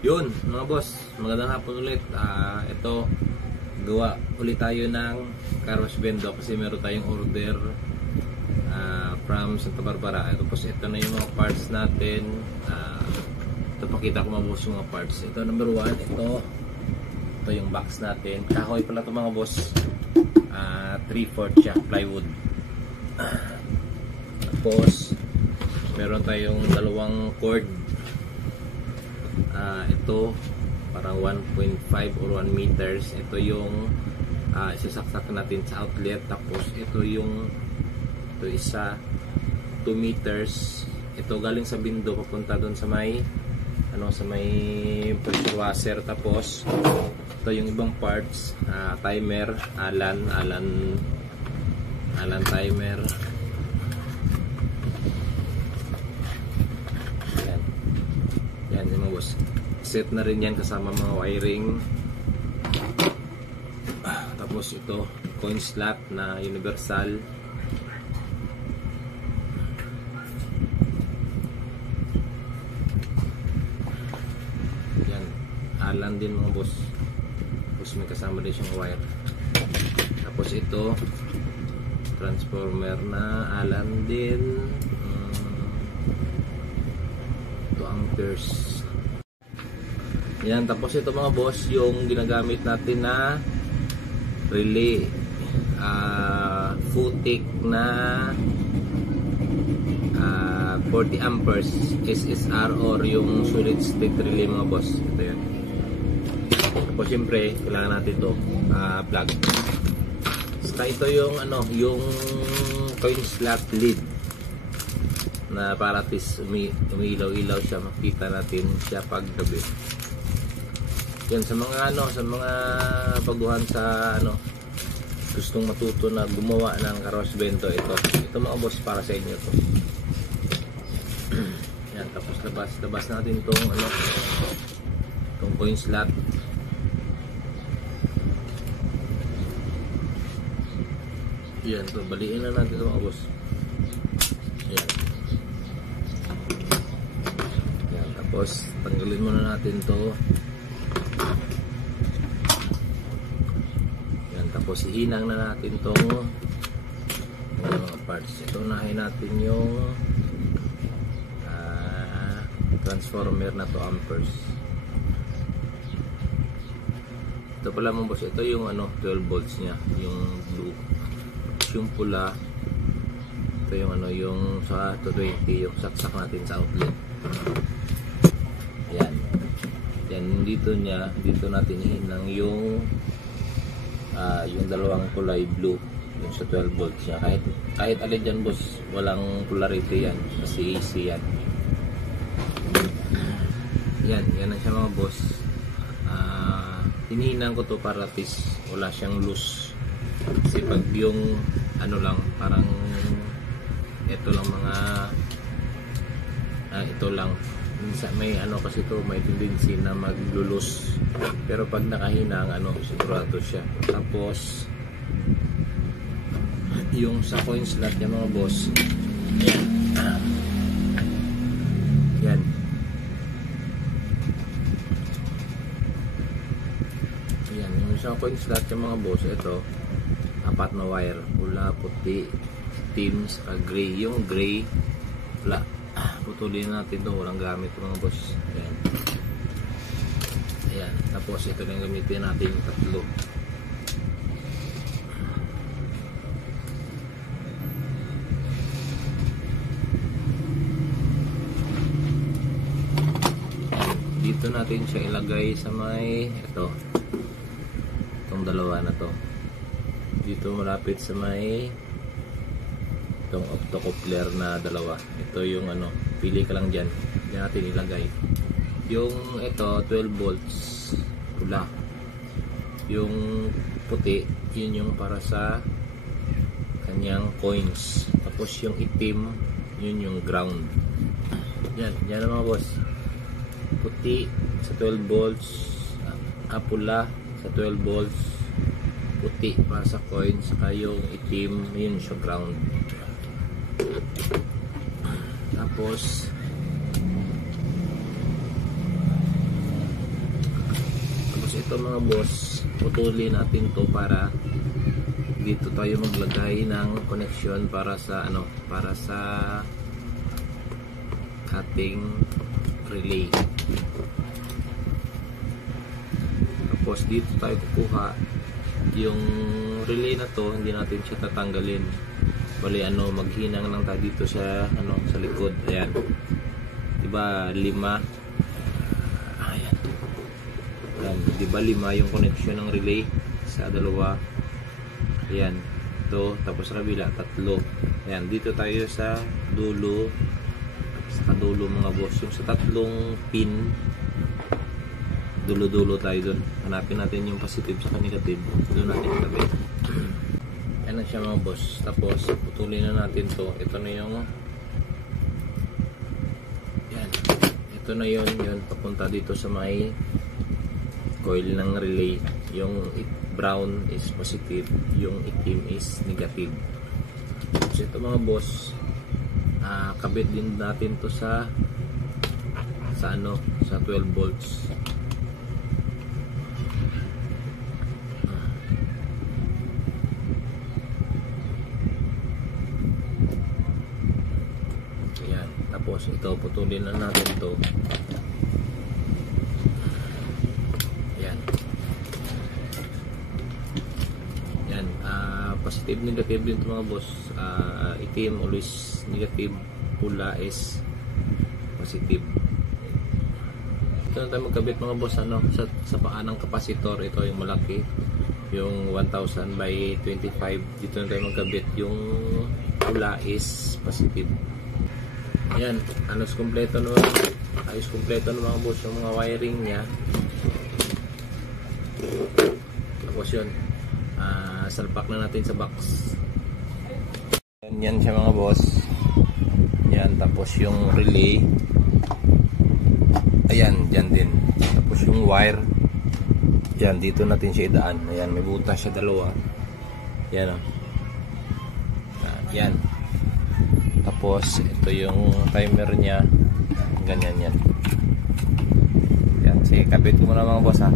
Yun mga boss, magandang hapon ulit. Ito, gawa ulit tayo ng car wash bendo kasi meron tayong order from Santa Barbara. Tapos ito na yung mga parts natin. Ito pakita ko mga boss yung mga parts. Ito number 1, ito yung box natin. Kahoy pala ito mga boss. 3/4 siya, plywood. Tapos meron tayong dalawang cord. Ito parang 1.5 or 1 meters. Ito yung isasaksak natin sa outlet. Tapos ito isa 2 meters. Ito galing sa bindo papunta doon sa may pressure washer. Tapos ito yung ibang parts, timer, Allen timer. Yan yung mga boss. Set na rin yan kasama mga wiring. Tapos ito, coin slot na universal. Yan, Allen din mga boss. Tapos may kasama din siyang wire. Tapos ito, transformer na Allen din. 2 amperes. Yan, tapos ito mga boss, yung ginagamit natin na relay. Futic na 40 amperes SSR or yung solid state relay mga boss. Ito yan. Tapos siyempre, kailangan natin ito plug. Saka ito yung yung coin slot lid na para at least umiilaw-ilaw siya, makita natin siya pag gabi. Yan, sa mga baguhan sa gustong matuto na gumawa ng car wash bento, ito mga boss, para sa inyo to. Yan, tapos labas natin tong coin slot. Yan, to baliin na natin ito mga boss. Yan. Yan, tapos tanggalin muna natin to. Yan, tapos ihinang na natin tong mga parts. Ito, unahin natin yung transformer na 2 amperes. Ito pala mga boss, ito yung 12 volts nya, yung blue. Yung pula, ito yung yung sa 220, yung saksak natin sa outlet. Yan, dito natin ihinang yung dalawang kulay blue, yung sa 12 volts nya. Kahit alin dyan boss, walang polarity yan kasi AC yan. Yan na siya mga boss. Hinihinang ko to para at least wala siyang loose. Kasi pag yung parang ito lang ito lang minsan may kasi to may tendency na maglulus, pero pag nakahinang sigurado siya. Tapos yung sa coin slot niya mga boss, yan yung sa coin slot niya mga boss, ito 4 na wire, pula, puti, team, saka gray. Yung gray, wala, putulin natin to, walang gamit mga boss. Ayan. Tapos ito lang gamitin natin yung tatlo. Dito natin siya ilagay sa may itong dalawa na to. Dito malapit sa may itong optocoupler na dalawa. Ito yung pili ka lang dyan. Diyan natin ilagay. Yung ito 12 volts pula. Yung puti, yun yung para sa kanyang coins. Tapos yung itim, yun yung ground. Yan na mga boss. Puti sa 12 volts, pula sa 12 volts, puti para sa coin, saka yung itim, yun siya ground. Tapos ito mga boss, putulin natin to para dito tayo maglagay ng connection para sa ating relay. Tapos dito tayo kukuha yung relay na to, hindi natin siya tatanggalin. Bali maghinang lang tayo dito sa sa likod. Ayan. Diba 5? Ayan. Ayan. Diba 5 yung connection ng relay sa dalawa. Ayan. Ito, tapos kabila 3. Ayan, dito tayo sa dulo. Sa dulo mga boss, yung sa 3 pin, dulo-dulo tayo dun. Hanapin natin yung positive sa negative, doon natin itabi. Yan na siya mga boss. Tapos putulin na natin to. Ito na yung yan, ito na yun papunta dito sa may coil ng relay. Yung brown is positive, yung itim is negative. So ito mga boss, kabit din natin to sa 12 volts. Ayan, tapos ito putulin na natin to. Ayan. Ayan, positive negative din to mga boss. Itim always negative, pula is positive. Ito na tayo magkabit mga boss sa paa ng kapasitor. Ito yung malaki, yung 1000 by 25. Dito na tayo magkabit. Yung pula is positive. Ayan, ayos kompleto naman mga boss yung mga wiring nya. Tapos yun, salpak na natin sa box. Yan siya mga boss. Yan, tapos yung relay. Ayan, dyan din. Tapos yung wire. Yan, dito natin siya idaan. Ayan, may butas siya 2. Yan o. Yan. Tapos, ito yung timer niya. Ganyan yan. Yan, sige, kapit ko muna mga boss ha.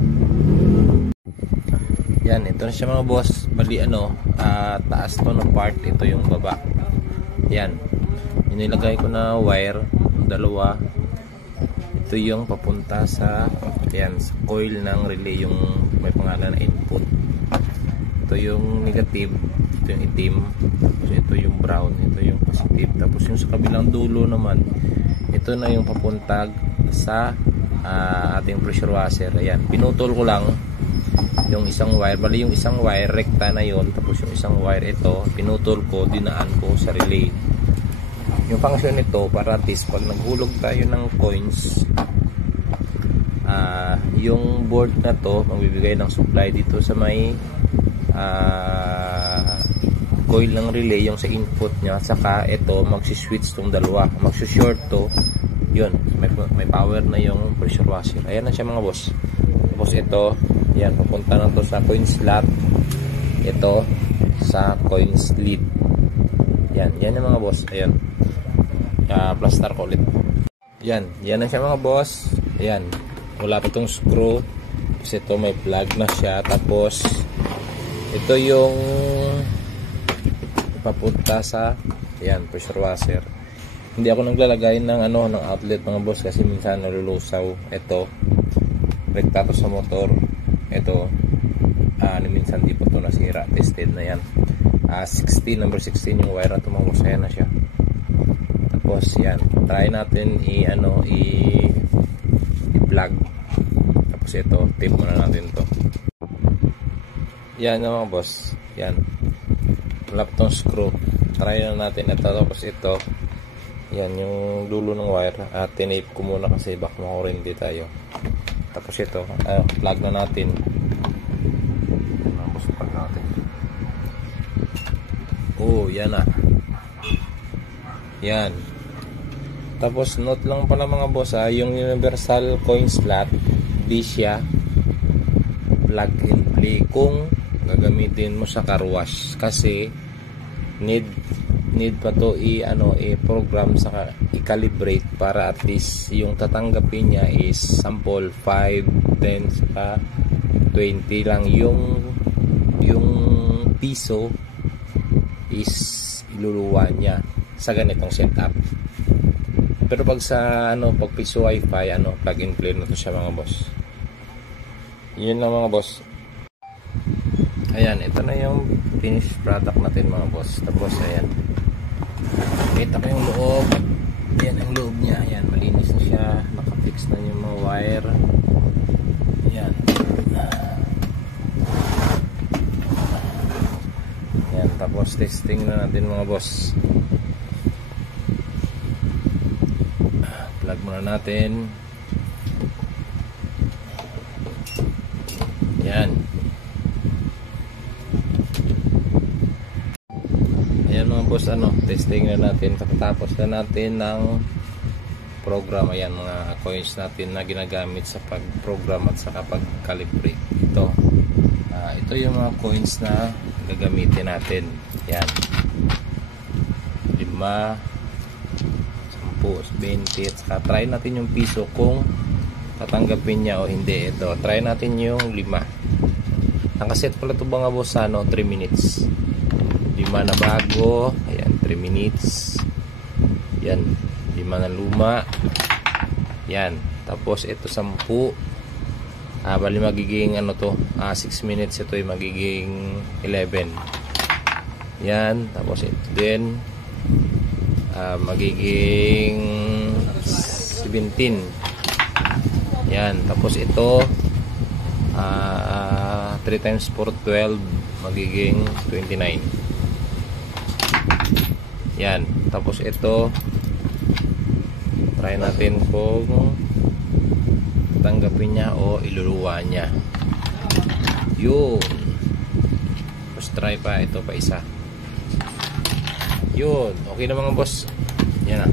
Yan, ito na siya mga boss. Bali taas to na part. Ito yung baba. Yan. Inilagay ko na wire 2. Ito yung papunta sa sa coil ng relay, yung may pangalan na input. Ito yung negative, ito yung itim, ito yung brown, ito yung positive. Tapos yung sa kabilang dulo naman, ito na yung papunta sa ating pressure washer. Ayan, pinutol ko lang yung isang wire. Bali yung isang wire rekta na yon, tapos yung isang wire ito pinutol ko, dinaan ko sa relay. Yung function nito para at least pag naghulog tayo ng coins, yung board na to magbibigay ng supply dito sa may coil ng relay, yung sa input nya, at saka ito magsiswitch tong dalawa, magsushort to. Yun, may power na yung pressure washer. Ayan na siya mga boss. Tapos ito, yan, papunta na to sa coin slot, ito sa coin slit. Yan yung mga boss. Ayan, plaster ko ulit. Yan na siya mga boss. Ayan, wala pa itong screw kasi ito may plug na siya. Tapos ito yung papunta sa pressure washer. Hindi ako naglalagay ng ng outlet mga boss kasi minsan nalulusaw. Ito rekta to sa motor. Ito minsan di po ito nasira, tested na yan. 16, number 16 yung wire na ito mga boss. Ayan na siya. Tapos yan, try natin i-plug. Tapos ito, tip muna natin to. Yan mga boss. Yan, wala pa itong screw. Try na natin ito. Tapos ito, yan yung dulo ng wire. Tinape ko muna kasi baka makurindi tayo. Tapos ito, plug na natin. Tapos plug natin. Oh, yan na. Yan. Tapos note lang pala mga boss, yung universal coin slot, di siya plug and play kung gagamitin mo sa car wash, kasi need pa to i-program sa i-calibrate para at least yung tatanggapin niya is sample 5, 10 saka 120 lang yung piso is iluluwa niya sa ganitong setup. Pero pag sa pag piso wifi, plug and play na to siya mga boss. Yun lang mga boss. Ayan, ito na yung finished product natin mga boss. Tapos ayan, kita ko yung loob. Ayan ang loob niya. Ayan, malinis na siya. Nakafix na yung mga wire. Ayan. Ayan, tapos testing na natin mga boss. Plug muna natin. Ayan. Ayan mga boss, testing na natin. Tapos na natin ng program. Ayan mga coins natin na ginagamit sa pag-program at sa pag-calibrate. Ito yung mga coins na gagamitin natin. Ayan. 5, 10, 20. At saka try natin yung piso kung tatanggapin niya o hindi. Ito, try natin yung 5. Nakaset pala ito mga boss sa 3 minutes. 5 na bago. Ayan, 3 minutes. Yan, 5 na luma. Yan, tapos ito 10. Bali magiging 6 minutes. Ito ay magiging 11. Yan, tapos ito din magiging 17. Yan, tapos ito 3 times 4, 12, magiging 29. Yan, tapos ito try natin kung tanggapin niya o iluluwa niya. Yun, tapos try pa ito pa isa. Yun, okay na mga boss. Yan na.